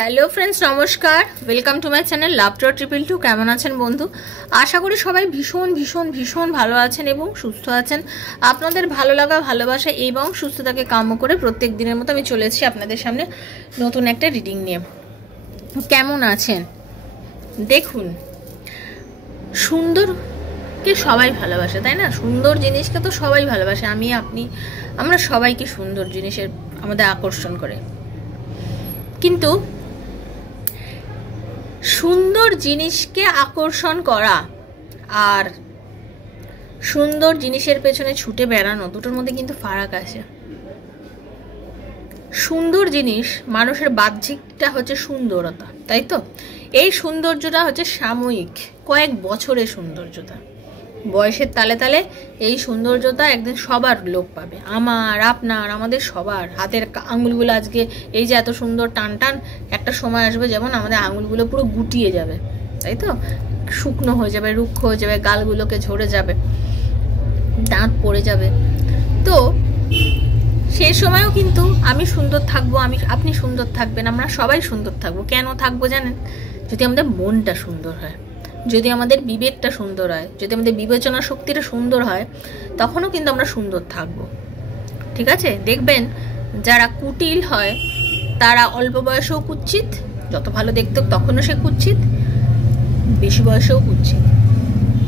Hello friends, নমস্কার। Welcome to my channel লাভটর 222। কেমন আছেন বন্ধু? আশা করি সবাই ভীষণ ভীষণ ভীষণ ভালো আছেন এবং সুস্থ আছেন। আপনাদের ভালো লাগা, ভালোবাসা এবং সুস্থতাকে কাম্য করে প্রত্যেক দিনের মতো আমি চলে এসেছি আপনাদের সামনে নতুন একটা রিডিং নিয়ে। কেমন আছেন? দেখুন, সুন্দরকে সবাই ভালোবাসে, তাই না? সুন্দর জিনিসকে তো সবাই ভালোবাসে। আমি, আপনি, আমরা সবাইকে সুন্দর জিনিসের আমাদের আকর্ষণ করে। কিন্তু সুন্দর জিনিসকে আকর্ষণ করা আর সুন্দর জিনিসের পেছনে ছুটে বেড়ানো, দুটোর মধ্যে কিন্তু ফারাক আছে। সুন্দর জিনিস, মানুষের বাহ্যিকটা হচ্ছে সুন্দরতা, তাই তো? এই সৌন্দর্যটা হচ্ছে সাময়িক, কয়েক বছরের সৌন্দর্যতা। বয়সের তালে তালে এই সৌন্দর্যতা একদিন সবার লোপ পাবে। আমার, আপনার, আমাদের সবার। হাতের আঙুলগুলো আজকে এই যে এত সুন্দর টান টান, একটা সময় আসবে যেমন আমাদের আঙুলগুলো পুরো গুটিয়ে যাবে, তাই তো? শুকনো হয়ে যাবে, রুক্ষ হয়ে যাবে, গালগুলোকে ঝরে যাবে, দাঁত পড়ে যাবে। তো সেই সময়ও কিন্তু আমি সুন্দর থাকবো, আপনি সুন্দর থাকবেন, আমরা সবাই সুন্দর থাকবো। কেন থাকবো জানেন? যদি আমাদের মনটা সুন্দর হয়, যদি আমাদের বিবেকটা সুন্দর হয়, যদি আমাদের বিবেচনা শক্তিটা সুন্দর হয়, তখনও কিন্তু আমরা সুন্দর থাকবো। ঠিক আছে? দেখবেন যারা কুটিল হয় তারা অল্প বয়সেও কুৎসিত, যত ভালো দেখতো তখনও সে কুৎসিত, বেশি বয়সেও কুৎসিত।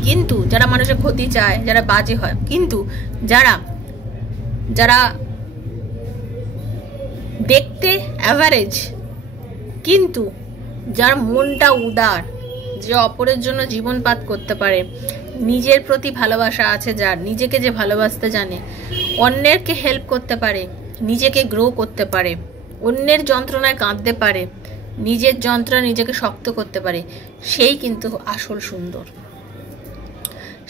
কিন্তু যারা মানুষের ক্ষতি চায়, যারা বাজে হয়, কিন্তু যারা যারা দেখতে অ্যাভারেজ কিন্তু যার মনটা উদার, যে অপরের জন্য জীবনপাত করতে পারে, নিজের প্রতি ভালোবাসা আছে, যার নিজেকে যে ভালোবাসতে জানে, অন্যেরকে হেল্প করতে পারে, নিজেকে গ্রো করতে পারে, অন্যের যন্ত্রণায় কাঁদতে পারে, নিজের যন্ত্রণা নিজেকে শক্ত করতে পারে, সেই কিন্তু আসল সুন্দর।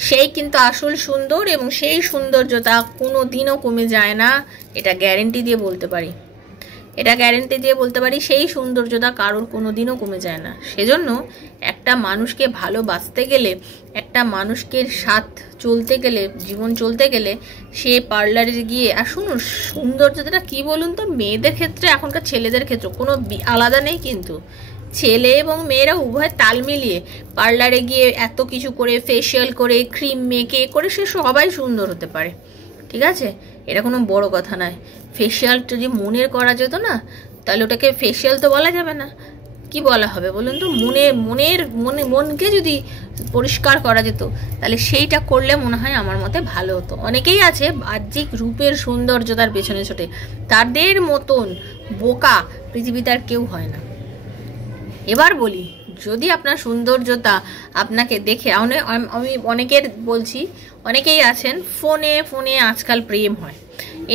সেই কিন্তু আসল সুন্দর, এবং সেই সৌন্দর্যতা কোনো দিনও কমে যায় না। এটা গ্যারেন্টি দিয়ে বলতে পারি, এটা গ্যারেন্টি দিয়ে বলতে পারি। সেই সৌন্দর্যতা কারোর কোনো দিনও কমে যায় না। সেজন্য একটা মানুষকে ভালোবাসতে গেলে, একটা মানুষকে সাথ চলতে গেলে, জীবন চলতে গেলে, সে পার্লারে গিয়ে, আর শুনুন, সৌন্দর্যতা কি বলুন তো, মেয়েদের ক্ষেত্রে, এখনকার ছেলেদের ক্ষেত্রে কোনো আলাদা নেই, কিন্তু ছেলে এবং মেয়েরা উভয় তাল মিলিয়ে পার্লারে গিয়ে এত কিছু করে, ফেসিয়াল করে, ক্রিম মেখে করে সে সবাই সুন্দর হতে পারে। ঠিক আছে? এটা কোনো বড় কথা নয়। ফেসিয়ালটা যদি মনের করা যেত না, তাহলে ওটাকে ফেসিয়াল তো বলা যাবে না। কি বলা হবে বলুন তো? মনকে যদি পরিষ্কার করা যেত, তাহলে সেইটা করলে মনে হয় আমার মতে ভালো হতো। অনেকেই আছে বাহ্যিক রূপের সৌন্দর্যতার পেছনে ছোটে, তাদের মতন বোকা পৃথিবীতে আর কেউ হয় না। এবার বলি, যদি আপনার সৌন্দর্যতা আপনাকে দেখে, আমি অনেকের বলছি, অনেকেই আছেন ফোনে ফোনে আজকাল প্রেম হয়।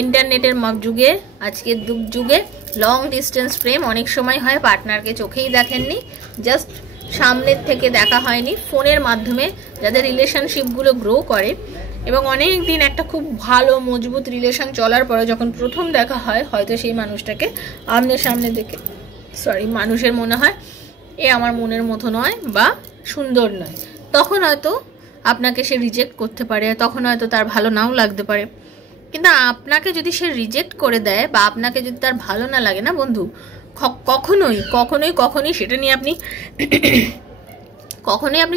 ইন্টারনেটের যুগে, আজকের যুগে লং ডিস্টেন্স প্রেম অনেক সময় হয়, পার্টনারকে চোখেই দেখেননি, জাস্ট সামনের থেকে দেখা হয়নি, ফোনের মাধ্যমে যাদের রিলেশনশিপগুলো গ্রো করে, এবং অনেক দিন একটা খুব ভালো মজবুত রিলেশন চলার পরে যখন প্রথম দেখা হয়, হয়তো সেই মানুষটাকে আমনের সামনে দেখে মানুষের মনে হয় এ আমার মনের মতো নয় বা সুন্দর নয়, তখন হয়তো আপনাকে সে রিজেক্ট করতে পারে, তখন হয়তো তার ভালো নাও লাগতে পারে। কিন্তু আপনাকে যদি সে রিজেক্ট করে দেয়, বা আপনাকে যদি তার ভালো না লাগে না বন্ধু, কখনোই কখনোই কখনোই সেটা নিয়ে আপনি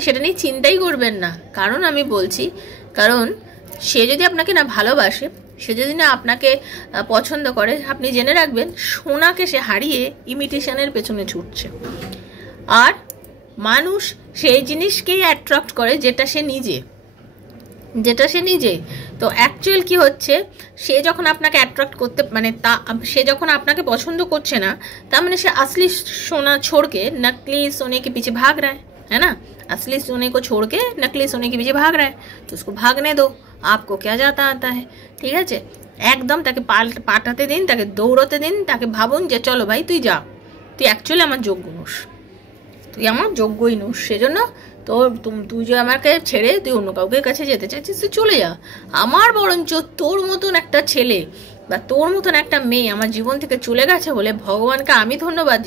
সেটা নিয়ে চিন্তাই করবেন না। কারণ আমি বলছি, কারণ সে যদি আপনাকে না ভালোবাসে, সে যদি না আপনাকে পছন্দ করে, আপনি জেনে রাখবেন সোনাকে সে হারিয়ে ইমিটেশনের পেছনে ছুটছে। আর মানুষ সেই জিনিসকেই অ্যাট্রাক্ট করে যেটা সে নিজে। তো অ্যাকচুয়াল কি হচ্ছে, সে যখন আপনাকে অ্যাট্রাক্ট করতে, সে যখন আপনাকে পছন্দ করছে না, তার মানে সে असली सोना छोड़ के नकली सोने के पीछे भाग रहा है ना। असली सोने को छोड़ के नकली सोने के पीछे भाग रहा है, तो उसको भागने दो, आपको क्या जाता आता है। ঠিক আছে? একদম তাকে পাঠাতে দিন, তাকে দৌড়তে দিন, তাকে ভাবুন যে চলো ভাই তুই যা, তুই অ্যাকচুয়ালি আমার যোগ্য নোস, তুই আমার যোগ্যই নোস। সেজন্য তুই যে আমাকে ছেড়ে তুই অন্য কাউকে কাছে যেতে চাইছিস, তুই চলে যা। আমার বরঞ্চ তোর মতন একটা ছেলে বা তোর মতন একটা মেয়ে আমার জীবন থেকে চলে গেছে বলে ভগবানকে আমি ধন্যবাদ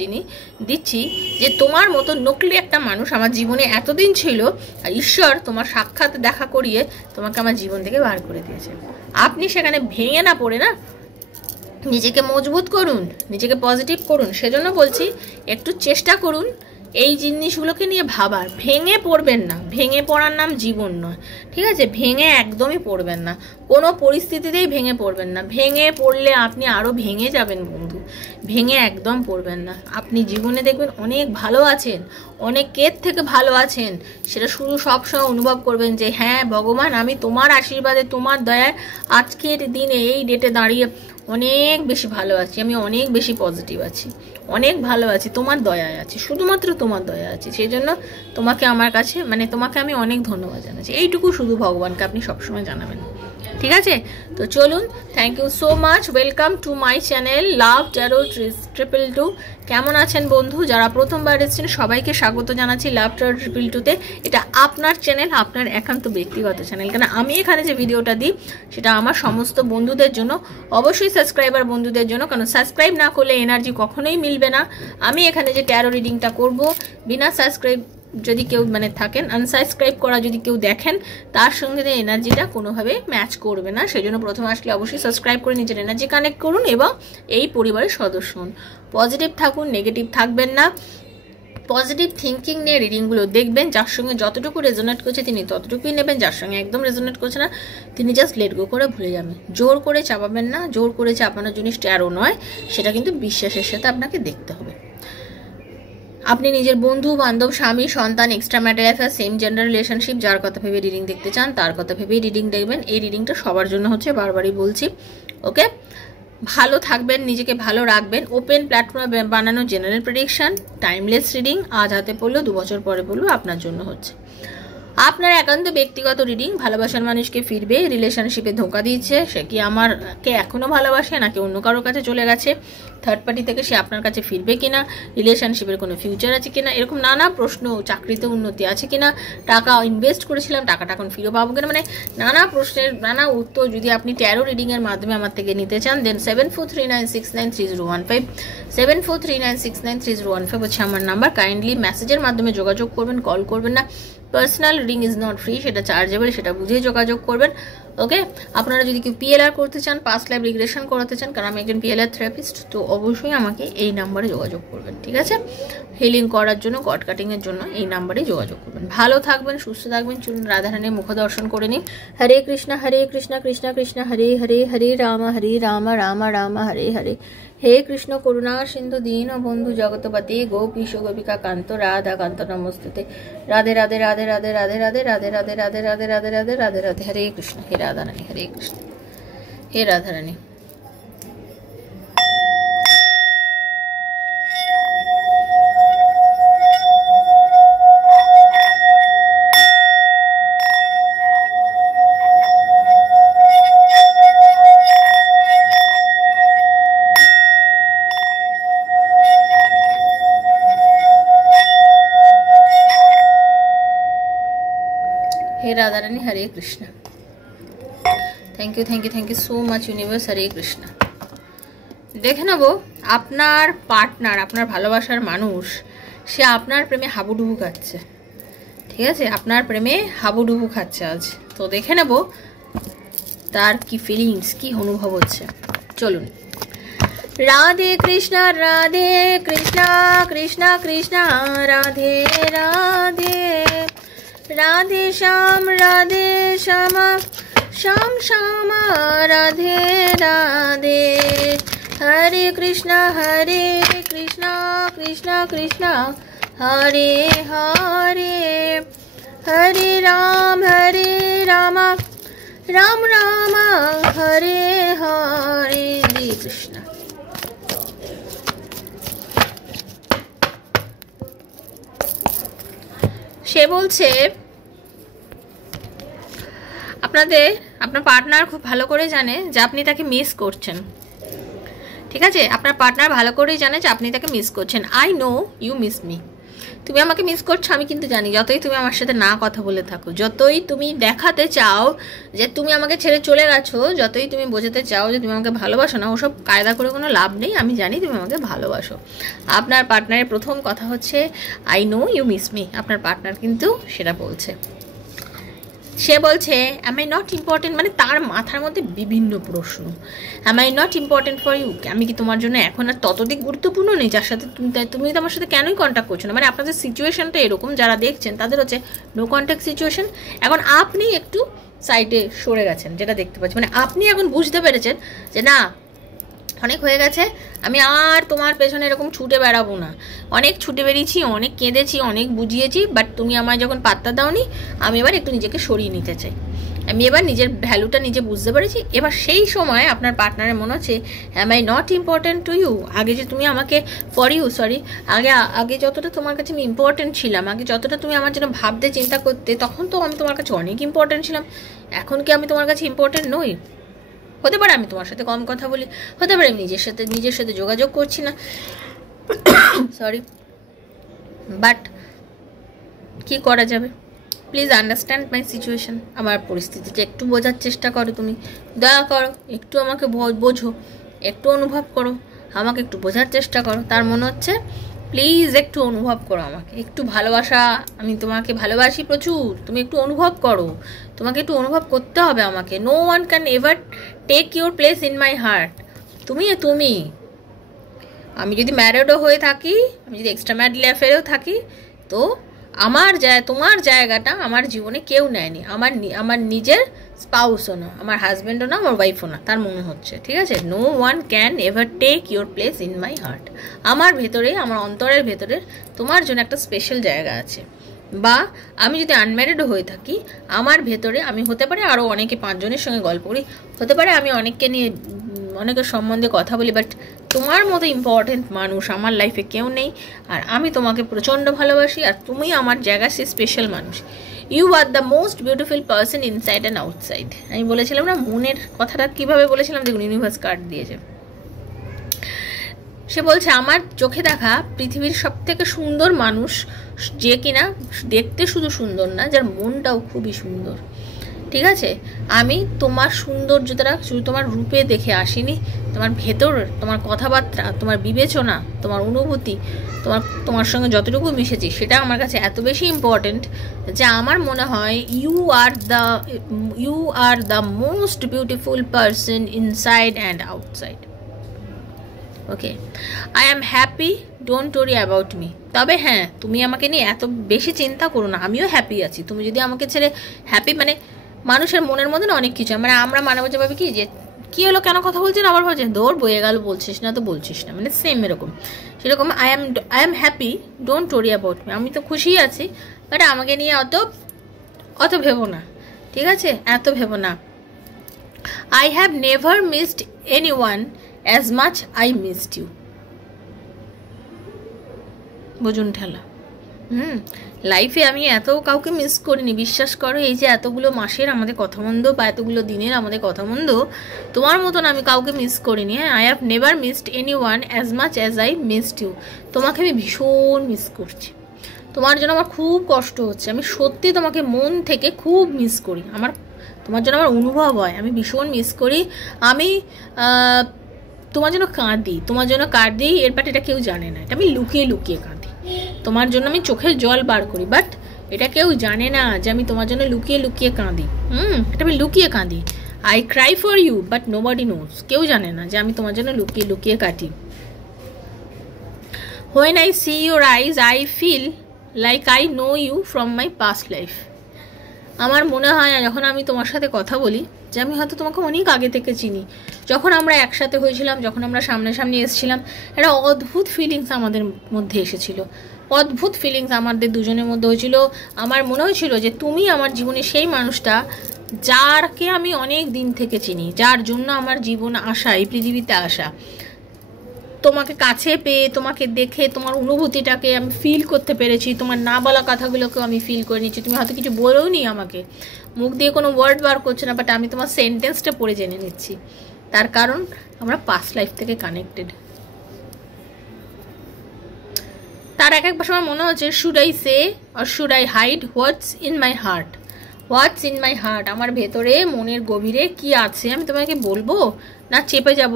দিচ্ছি যে তোমার মতো নকলি একটা মানুষ আমার জীবনে এতদিন ছিল, আর ঈশ্বর তোমার সাক্ষাৎ দেখা করিয়ে তোমাকে আমার জীবন থেকে বার করে দিয়েছে। আপনি সেখানে ভেঙে না পড়ে না নিজেকে মজবুত করুন, নিজেকে পজিটিভ করুন। সেজন্য বলছি একটু চেষ্টা করুন এই জিনিসগুলোকে নিয়ে ভাবার। ভেঙে পড়বেন না, ভেঙে পড়ার নাম জীবন নয়, ঠিক আছে? ভেঙে একদমই পড়বেন না, কোনো পরিস্থিতিতেই ভেঙে পড়বেন না। ভেঙে পড়লে আপনি আরও ভেঙে যাবেন বন্ধু, ভেঙে একদম পড়বেন না। আপনি জীবনে দেখবেন অনেক ভালো আছেন, অনেকের থেকে ভালো আছেন, সেটা শুধু সবসময় অনুভব করবেন যে হ্যাঁ ভগবান, আমি তোমার আশীর্বাদে, তোমার দয়ায় আজকের দিনে এই ডেটে দাঁড়িয়ে অনেক বেশি ভালো আছি, আমি অনেক বেশি পজিটিভ আছি, অনেক ভালো আছি, তোমার দয়ায় আছি, শুধুমাত্র তোমার দয়া আছে। সেই জন্য তোমাকে আমার কাছে তোমাকে আমি অনেক ধন্যবাদ জানাচ্ছি। এইটুকু শুধু ভগবানকে আপনি সবসময় জানাবেন, ঠিক আছে? তো চলুন, thank you so much, welcome to my channel love tarot 222। কেমন আছেন বন্ধু? যারা প্রথমবার এসেছেন সবাইকে স্বাগত জানাচ্ছি লাভ ট্যারো 222-তে। এটা আপনার চ্যানেল, আপনার একান্ত ব্যক্তিগত চ্যানেল, কেন আমি এখানে যে ভিডিওটা দিই সেটা আমার সমস্ত বন্ধুদের জন্য, অবশ্যই সাবস্ক্রাইবার বন্ধুদের জন্য, কারণ সাবস্ক্রাইব না করলে এনার্জি কখনোই মিলবে না। আমি এখানে যে ট্যারো রিডিংটা করব, বিনা সাবস্ক্রাইব যদি কেউ থাকেন, আনসাবস্ক্রাইব করা যদি কেউ দেখেন, তার সঙ্গে এনার্জিটা কোনোভাবে ম্যাচ করবে না। সেই জন্য প্রথমে আসলে অবশ্যই সাবস্ক্রাইব করে নিজের এনার্জি কানেক্ট করুন এবং এই পরিবারের সদস্য হন। পজিটিভ থাকুন, নেগেটিভ থাকবেন না। পজিটিভ থিঙ্কিং নিয়ে রিডিংগুলো দেখবেন। যার সঙ্গে যতটুকু রেজোনেট করছে তিনি ততটুকুই নেবেন, যার সঙ্গে একদম রেজোনেট করছে না তিনি জাস্ট লেট গো করে ভুলে যাবেন। জোর করে চাপাবেন না, জোর করে চাপানোর জিনিস ট্যারো নয়, সেটা কিন্তু বিশ্বাসের সাথে আপনাকে দেখতে হবে। আপনি নিজের বন্ধু বান্ধব, স্বামী, সন্তান, extra matter affair, same gender relationship, যার কথা ভেবে রিডিং দেখতে চান তার কথা ভেবেই রিডিং দেখবেন। এই রিডিংটা সবার জন্য হচ্ছে, বারবারই বলছি। ওকে, ভালো থাকবেন, নিজেকে ভালো রাখবেন। ওপেন প্ল্যাটফর্মে বানানো জেনারেল প্রেডিকশন, টাইমলেস রিডিং, আজ হাতে পড়লেও 2 বছর পরে পড়লেও আপনার জন্য হচ্ছে। আপনার একান্ত ব্যক্তিগত রিডিং। ভালোবাসার মানুষকে ফিরবে, রিলেশনশিপে ধোঁকা দিয়েছে, সে কি আমাকে এখনো ভালোবাসে নাকি অন্য কারোর কাছে চলে গেছে, থার্ড পার্টি থেকে সে আপনার কাছে ফিরবে কিনা, রিলেশনশিপের কোনো ফিউচার আছে কিনা, এরকম নানা প্রশ্ন, চাকরিতে উন্নতি আছে কিনা, টাকা ইনভেস্ট করেছিলাম টাকাটা এখন ফিরে পাবো কিনা, নানা প্রশ্নের নানা উত্তর যদি আপনি ট্যারো রিডিংয়ের মাধ্যমে আমার থেকে নিতে চান, দেন 7439693015, 7439693015 হচ্ছে আমার নাম্বার। কাইন্ডলি মেসেজের মাধ্যমে যোগাযোগ করবেন, কল করবেন না। Personal reading is not free, সেটা চার্জেবল, সেটা বুঝেই যোগাযোগ করবেন। ওকে, আপনারা যদি কেউ পিএলআর করতে চান, পাস্ট লাইফ রিগ্রেশন করাতে চান, কারণ আমি একজন পিএলআর থেরাপিস্ট, তো অবশ্যই আমাকে এই নাম্বারে যোগাযোগ করবেন, ঠিক আছে? হিলিং করার জন্য, কট কাটিংয়ের জন্য এই নাম্বারে যোগাযোগ করবেন। ভালো থাকবেন, সুস্থ থাকবেন। চলুন রাধারানীর মুখ দর্শন করে নিন। হরে কৃষ্ণ কৃষ্ণ কৃষ্ণ হরে হরে, হরে রাম রাম রাম হরে হরে। হে কৃষ্ণ করুণা সিন্ধু দীন বন্ধু জগৎপতি, গোপীশ গোপিকা কান্ত রাধা কান্ত নমস্তুতে। রাধে রাধে রাধে রাধে রাধে রাধে রাধে রাধে রাধে রাধে রাধে রাধে রাধে রাধে। হরে কৃষ্ণ। হে রাধারানী, হরে কৃষ্ণ। হে রাধারানী। हे Radha Rani, Hare Krishna. Thank you so much universe. Hare Krishna. দেখে নেব আপনার পার্টনার, আপনার ভালোবাসার মানুষ, সে আপনার প্রেমে হাবুডুবু খাচ্ছে, ঠিক আছে? আপনার প্রেমে হাবুডুবু খাচ্ছে আজ। তো দেখে নেব তার কি ফিলিংস, কি অনুভব হচ্ছে। চলুন। রাধে কৃষ্ণ কৃষ্ণ কৃষ্ণ রাধে রাধে, রাধে শ্যাম শ্যাম শ্যাম রাধে রাধে। হরে কৃষ্ণ কৃষ্ণ কৃষ্ণ হরে হরে, হরে রাম রাম রাম হরে হরে। হরে কৃষ্ণ। সে বলছে আপনার পার্টনার খুব ভালো করে জানে যে আপনি তাকে মিস করছেন, ঠিক আছে? আপনার পার্টনার ভালো করেই জানে যে আপনি তাকে মিস করছেন। I know you miss me. তুমি আমাকে মিস করছো আমি কিন্তু জানি। যতই তুমি আমার সাথে না কথা বলে থাকো, যতই তুমি দেখাতে চাও যে তুমি আমাকে ছেড়ে চলে গেছো, যতই তুমি বোঝাতে চাও যে তুমি আমাকে ভালোবাসো না, ওসব কায়দা করে কোনো লাভ নেই। আমি জানি তুমি আমাকে ভালোবাসো। আপনার পার্টনারের প্রথম কথা হচ্ছে I know you miss me. আপনার পার্টনার কিন্তু সেটা বলছে। সে বলছে অ্যাম আই নট ইম্পর্টেন্ট, মানে তার মাথার মধ্যে বিভিন্ন প্রশ্ন। Am I not important for you, আমি কি তোমার জন্য এখন আর ততদিক গুরুত্বপূর্ণ নেই যার সাথে তুমি তো আমার সাথে কেনই কন্ট্যাক্ট করছো না? মানে আপনাদের সিচুয়েশনটা এরকম, যারা দেখছেন তাদের হচ্ছে নো কন্ট্যাক্ট সিচুয়েশন। এখন আপনি একটু সাইডে সরে গেছেন, যেটা দেখতে পাচ্ছি, মানে আপনি এখন বুঝতে পেরেছেন যে না অনেক হয়ে গেছে, আমি আর তোমার পেছনে এরকম ছুটে বেড়াবো না। অনেক ছুটে বেরিয়েছি, অনেক কেঁদেছি, অনেক বুঝিয়েছি, বাট তুমি আমায় যখন পাত্তা দাওনি, আমি এবার একটু নিজেকে সরিয়ে নিতে চাই। আমি এবার নিজের ভ্যালুটা নিজে বুঝতে পেরেছি। এবার সেই সময় আপনার পার্টনারের মনে হচ্ছে am I not important to you? আগে যে তুমি আমাকে আগে যতটা তোমার কাছে আমি ইম্পর্টেন্ট ছিলাম, আগে যতটা তুমি আমার জন্য ভাবতে চিন্তা করতে, তখন তো আমি তোমার কাছে অনেক ইম্পর্টেন্ট ছিলাম। এখন কি আমি তোমার কাছে ইম্পর্টেন্ট নই? হতে পারে আমি তোমার সাথে কম কথা বলি, হতে পারে আমি নিজের সাথে যোগাযোগ করছি না, সরি, বাট কি করা যাবে? Please understand my situation. আমার পরিস্থিতিটা একটু বোঝার চেষ্টা করো, তুমি দয়া করো, একটু আমাকে বোঝো, একটু অনুভব করো, আমাকে একটু বোঝার চেষ্টা করো। তার মনে হচ্ছে প্লিজ একটু অনুভব করো আমাকে, একটু ভালোবাসা, আমি তোমাকে ভালোবাসি প্রচুর, তুমি একটু অনুভব করো, তোমাকে একটু অনুভব করতে হবে আমাকে। No one can ever take your place in my heart. তুমি আমি যদি ম্যারিডও হয়ে থাকি, আমি যদি এক্সট্রা ম্যারিড অ্যাফেয়ারেও থাকি, তো তোমার জায়গাটা আমার জীবনে কেউ নেয়নি। আমার নিজের স্পাউসও না, আমার হাজব্যান্ডও না, আমার ওয়াইফও না, তার মনে হচ্ছে, ঠিক আছে? No one can ever take your place in my heart. আমার ভেতরে, আমার অন্তরের ভেতরে তোমার জন্য একটা স্পেশাল জায়গা আছে। বা আমি যদি আনম্যারিডও হয়ে থাকি, আমার ভেতরে, আমি হতে পারে আরও অনেকে 5 জনের সঙ্গে গল্প করি, হতে পারে আমি অনেককে নিয়ে অনেকের সম্বন্ধে কথা বলি, বাট তোমার মতো ইম্পর্টেন্ট মানুষ আমার লাইফে কেউ নেই। আর আমি তোমাকে প্রচণ্ড ভালোবাসি, আর তুমি আমার জায়গায় সে স্পেশাল মানুষ। You are the most beautiful person inside and outside. আমি বলেছিলাম না মনের কথাটা কীভাবে বলেছিলাম, দেখুন ইউনিভার্স কার্ড দিয়েছে। সে বলছে আমার চোখে দেখা পৃথিবীর সব থেকে সুন্দর মানুষ যে কিনা দেখতে শুধু সুন্দর না, যার মনটাও খুবই সুন্দর, ঠিক আছে? আমি তোমার সৌন্দর্যটা শুধু তোমার রূপে দেখে আসিনি, তোমার ভেতর, তোমার কথাবার্তা, তোমার বিবেচনা, তোমার অনুভূতি, তোমার সঙ্গে যতটুকু মিশেছি, সেটা আমার কাছে এত বেশি ইম্পর্টেন্ট যে আমার মনে হয় you are the most beautiful person inside and outside. Okay, I am happy, don't worry about me. তবে হ্যাঁ, তুমি আমাকে নিয়ে এত বেশি চিন্তা করো না, আমিও হ্যাপি আছি। তুমি যদি আমাকে ছেড়ে হ্যাপি, মানে মানুষের মনের মধ্যে না অনেক কিছু, মানে আমরা মানব যে ভাবে কি যে কী হলো, কেন কথা বলছেন, আবার ভাবছেন দৌড় বয়ে গেল, বলছিস না তো বলছিস না, মানে সেম এরকম। সেরকম I am happy, don't worry about me. আমি তো খুশিই আছি, বাট আমাকে নিয়ে অত ভেবো না, ঠিক আছে? এত ভেবো না। I have never missed any one as much I missed you. বুঝুন ঠেলা। লাইফে আমি এত কাউকে মিস করিনি, বিশ্বাস করো। এই যে এতগুলো মাসের আমাদের কথা মন্দ, বা এতগুলো দিনের আমাদের কথা মন্দ, তোমার মতন আমি কাউকে মিস করিনি। হ্যাঁ, I have never missed any one as much as I missed you. তোমাকে আমি ভীষণ মিস করছি, তোমার জন্য আমার খুব কষ্ট হচ্ছে, আমি সত্যি তোমাকে মন থেকে খুব মিস করি। তোমার জন্য আমার অনুভব হয়, আমি ভীষণ মিস করি। আমি তোমার জন্য কাঁদি, এরপর এটা কেউ জানে না, এটা আমি লুকিয়ে লুকিয়ে কাঁদি। তোমার জন্য আমি চোখের জল বার করি, বাট এটা কেউ জানে না যে আমি তোমার জন্য লুকিয়ে লুকিয়ে কাঁদি। এটা আমি লুকিয়ে কাঁদি। I cry for you but nobody knows. কেউ জানে না যে আমি তোমার জন্য লুকিয়ে লুকিয়ে কাটি। When I see your eyes I feel like I know you from my past life. আমার মনে হয় যখন আমি তোমার সাথে কথা বলি যে আমি হয়তো তোমাকে অনেক আগে থেকে চিনি। যখন আমরা একসাথে হয়েছিলাম, যখন আমরা সামনাসামনি এসেছিলাম, একটা অদ্ভুত ফিলিংস আমাদের মধ্যে এসেছিল, অদ্ভুত ফিলিংস আমাদের দুজনের মধ্যে হয়েছিল। আমার মনে হয়েছিল যে তুমি আমার জীবনে সেই মানুষটা যারকে আমি অনেক দিন থেকে চিনি, যার জন্য আমার জীবন আসা, এই পৃথিবীতে আসা। তোমাকে কাছে পেয়ে, তোমাকে দেখে, তোমার অনুভূতিটাকে আমি ফিল করতে পেরেছি, তোমার না বলা কথাগুলোকেও আমি ফিল করে নিচ্ছি। তুমি হয়তো কিছু বলেও নি আমাকে, মুখ দিয়ে কোনো ওয়ার্ড বার করছো না, বাট আমি তোমার সেন্টেন্সটা পড়ে জেনে নিচ্ছি। তার কারণ আমরা পাস্ট লাইফ থেকে কানেক্টেড। তার এক সময় মনে হচ্ছে should I say or should I hide what's in my heart. What's in my heart, আমার ভেতরে মনের গভীরে কি আছে আমি তোমাকে বলবো না চেপে যাব,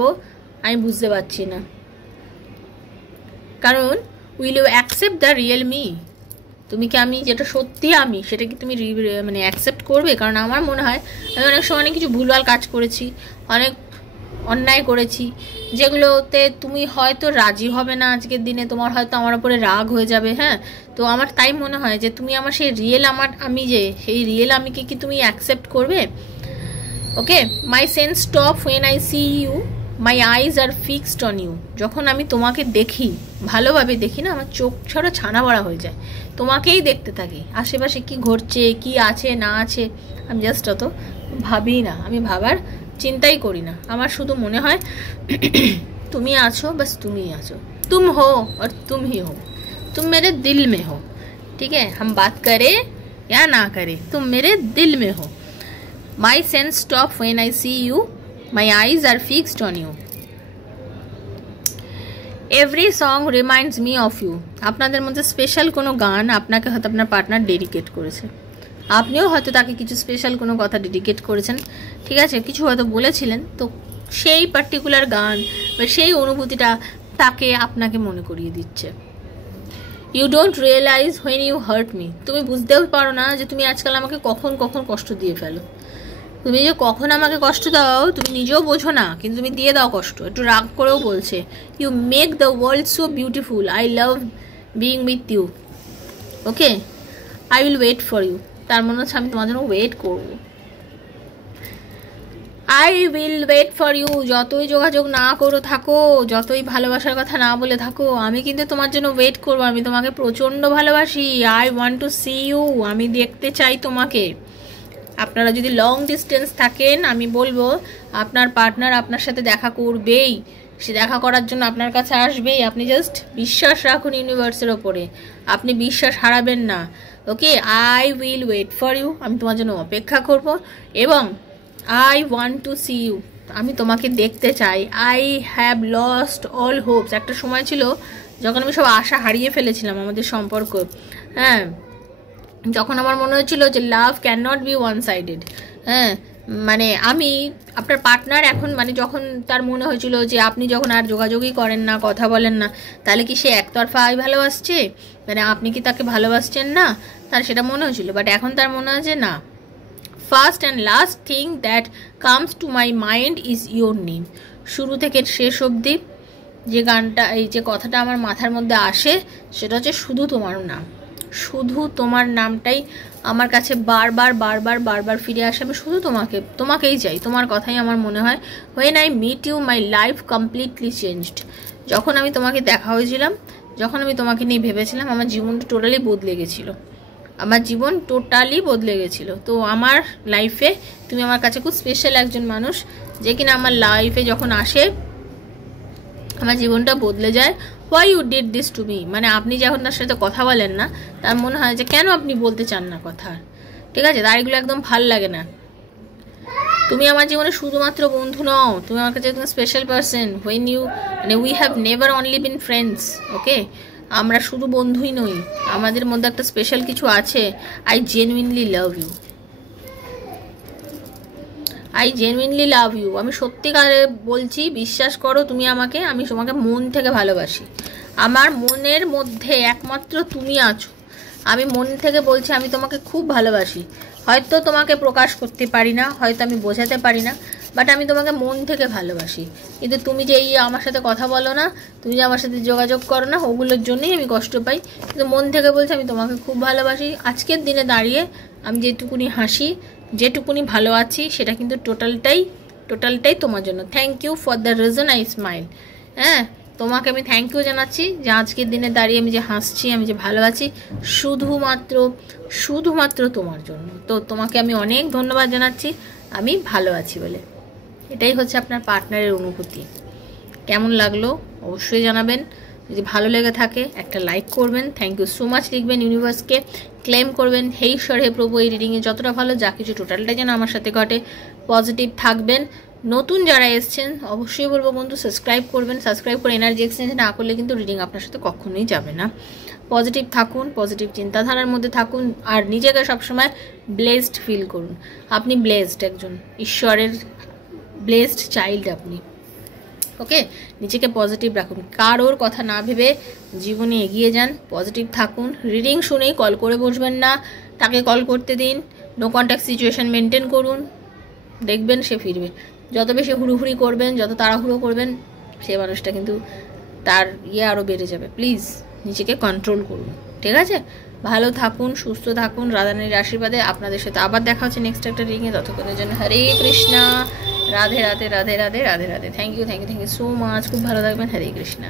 আমি বুঝতে পারছি না। কারণ will you accept the real me, তুমি কি আমি যেটা সত্যি আমি সেটা কি তুমি মানে অ্যাকসেপ্ট করবে? কারণ আমার মনে হয় আমি অনেক সময় অনেক কিছু ভুলভাল কাজ করেছি, অনেক অন্যায় করেছি, যেগুলোতে তুমি হয়তো রাজি হবে না আজকের দিনে, তোমার হয়তো আমার উপরে রাগ হয়ে যাবে। হ্যাঁ, তো আমার তাই মনে হয় যে তুমি আমার সেই রিয়েল আমি যে সেই রিয়েল আমিকে কি তুমি অ্যাকসেপ্ট করবে? Okay, my sense stop when I see you, my eyes are fixed on you. যখন আমি তোমাকে দেখি, ভালোভাবে দেখি না, আমার চোখ ছাড়া ছানা বড়া হয়ে যায়, তোমাকেই দেখতে থাকি, আশেপাশে কি ঘটছে কি আছে না আছে আমি জাস্ট অত ভাবি না, আমি ভাবার চিন্তাই করি না। আমার শুধু মনে হয় তুমি আছো, বাস তুমিই আছো, तुम हो और तुम ही हो, तुम मेरे दिल में हो। ठीक है, हम बात करें या ना करें, तुम मेरे दिल में हो। My sense stop when I see you, my eyes are fixed on you, every song reminds me of you। আপনাদের মধ্যে স্পেশাল কোনো গান আপনাকে হয়তো আপনার পার্টনার ডেডিকেট করেছে, আপনিও হয়তো তাকে কিছু স্পেশাল কোনো কথা ডেডিকেট করেছেন, ঠিক আছে, কিছু হয়তো বলেছিলেন, তো সেই পার্টিকুলার গান বা সেই অনুভূতিটা তাকে আপনাকে মনে করিয়ে দিচ্ছে। You don't realise when you hurt me, তুমি বুঝতেও পারো না যে তুমি আজকাল আমাকে কখন কখন কষ্ট দিয়ে ফেলো। তুমি যে কখন আমাকে কষ্ট দাও তুমি নিজেও বোঝো না, কিন্তু তুমি দিয়ে দাও কষ্ট, একটু রাগ করেও বলছে। You make the world so beautiful, I love being with you. Okay, I will wait for you, তার মনে হচ্ছে আমি তোমার জন্য ওয়েট করবো। I will wait for you, যতই যোগাযোগ না করো থাকো, যতই ভালোবাসার কথা না বলে থাকো, আমি কিন্তু তোমার জন্য ওয়েট করবো, আমি তোমাকে প্রচণ্ড ভালোবাসি। I want to see you, আমি দেখতে চাই তোমাকে। আপনারা যদি লং ডিস্টেন্স থাকেন, আমি বলবো আপনার পার্টনার আপনার সাথে দেখা করবেই, সে দেখা করার জন্য আপনার কাছে আসবেই। আপনি জাস্ট বিশ্বাস রাখুন ইউনিভার্সের ওপরে, আপনি বিশ্বাস হারাবেন না। Okay, I will wait for you, আমি তোমার জন্য অপেক্ষা করব, এবং I want to see you, আমি তোমাকে দেখতে চাই। I have lost all hopes, একটা সময় ছিল যখন আমি সব আশা হারিয়ে ফেলেছিলাম আমাদের সম্পর্ক। হ্যাঁ, যখন আমার মনে হচ্ছিল যে love can not be one sided. হ্যাঁ, মানে আমি আপনার পার্টনার এখন, মানে যখন তার মনে হয়েছিল যে আপনি যখন আর যোগাযোগই করেন না, কথা বলেন না, তাহলে কি সে একতরফাই ভালোবাসছে, মানে আপনি কি তাকে ভালোবাসছেন না, তার সেটা মনে হয়েছিল। বাট এখন তার মনে হয় যে না, first and last thing that comes to my mind is your name. শুরু থেকে শেষ অবধি যে গানটা, এই যে কথাটা আমার মাথার মধ্যে আসে, সেটা হচ্ছে শুধু তোমার নাম, শুধু তোমার নামটাই আমার কাছে বারবার বারবার বারবার ফিরে আসে। আমি শুধু তোমাকেই চাই, তোমার কথাই আমার মনে হয়। When I meet you my life completely changed. যখন আমি তোমাকে দেখা হয়েছিলাম, যখন আমি তোমাকে নিয়ে ভেবেছিলাম, আমার জীবনটা টোটালি বদলে গেছিলো, আমার জীবন টোটালি বদলে গেছিলো। তো আমার লাইফে তুমি আমার কাছে খুব স্পেশাল একজন মানুষ, যে কিনা আমার লাইফে যখন আসে আমার জীবনটা বদলে যায়। Why you did this to me, মানে আপনি যখন তার সাথে কথা বলেন না, তার মনে হয় যে কেন আপনি বলতে চান না কথা, ঠিক আছে, তার এগুলো একদম ভাল লাগে না। তুমি আমার জীবনে শুধুমাত্র বন্ধু নও, তুমি আমার কাছে একদম স্পেশাল পারসন। হোয়েন ইউ, মানে we have never only been friends. Okay, আমরা শুধু বন্ধুই নই, আমাদের মধ্যে একটা স্পেশাল কিছু আছে। I genuinely love you, I genuinely love you. আমি সত্যিকারে বলছি, বিশ্বাস করো তুমি আমাকে, আমি তোমাকে মন থেকে ভালোবাসি। আমার মনের মধ্যে একমাত্র তুমি আছো। আমি মন থেকে বলছি, আমি তোমাকে খুব ভালোবাসি। হয়তো তোমাকে প্রকাশ করতে পারি না, হয়তো আমি বোঝাতে পারি না, বাট আমি তোমাকে মন থেকে ভালোবাসি। কিন্তু তুমি যে এই আমার সাথে কথা বলো না, তুমি যে আমার সাথে যোগাযোগ করো না, ওগুলোর জন্যই আমি কষ্ট পাই। কিন্তু মন থেকে বলছি আমি তোমাকে খুব ভালোবাসি। আজকের দিনে দাঁড়িয়ে আমি যেটুকুনি হাসি, যেটুকুনি ভালো আছি, সেটা কিন্তু টোটালটাই তোমার জন্য। Thank you for the reason I smile. হ্যাঁ, তোমাকে আমি থ্যাংক ইউ জানাচ্ছি যে আজকের দিনে দাঁড়িয়ে আমি যে হাসছি, আমি যে ভালো আছি, শুধুমাত্র তোমার জন্য। তো তোমাকে আমি অনেক ধন্যবাদ জানাচ্ছি আমি ভালো আছি বলে। এটাই হচ্ছে আপনার পার্টনারের অনুভূতি। কেমন লাগলো অবশ্যই জানাবেন। যদি ভালো লেগে থাকে একটা লাইক করবেন, থ্যাংক ইউ সো মাচ লিখবেন, ইউনিভার্সকে ক্লেম করবেন, হে ঈশ্বর হে প্রভু, এই রিডিংয়ে যতটা ভালো যা কিছু টোটালটাই যেন আমার সাথে ঘটে। পজিটিভ থাকবেন। নতুন যারা এসছেন অবশ্যই বলবো বন্ধু সাবস্ক্রাইব করবেন, সাবস্ক্রাইব করে এনার্জি এক্সচেঞ্জ না করলে কিন্তু রিডিং আপনার সাথে কখনোই যাবে না। পজিটিভ থাকুন, পজিটিভ চিন্তাধারার মধ্যে থাকুন, আর নিজেকে সবসময় ব্লেসড ফিল করুন। আপনি ব্লেসড, একজন ঈশ্বরের ব্লেসড চাইল্ড আপনি। ওকে, নিজেকে পজিটিভ রাখুন, কারোর কথা না ভেবে জীবনে এগিয়ে যান, পজিটিভ থাকুন। রিডিং শুনেই কল করে বসবেন না, তাকে কল করতে দিন, নো কন্ট্যাক্ট সিচুয়েশন মেনটেন করুন, দেখবেন সে ফিরবে। যত বেশি হুড়োহুড়ি করবেন, যত তাড়াহুড়ো করবেন, সে মানুষটা কিন্তু তার আরও বেড়ে যাবে। প্লিজ নিজেকে কন্ট্রোল করুন, ঠিক আছে? ভালো থাকুন, সুস্থ থাকুন, রাধারানীর আশীর্বাদে। আপনাদের সাথে আবার দেখা হচ্ছে নেক্সট একটা রিডিংয়ে। ততক্ষণের জন্য Hare Krishna, Radhe Radhe Radhe Radhe Radhe Radhe. Thank you so much, খুব ভালো থাকবেন। হরে কৃষ্ণা।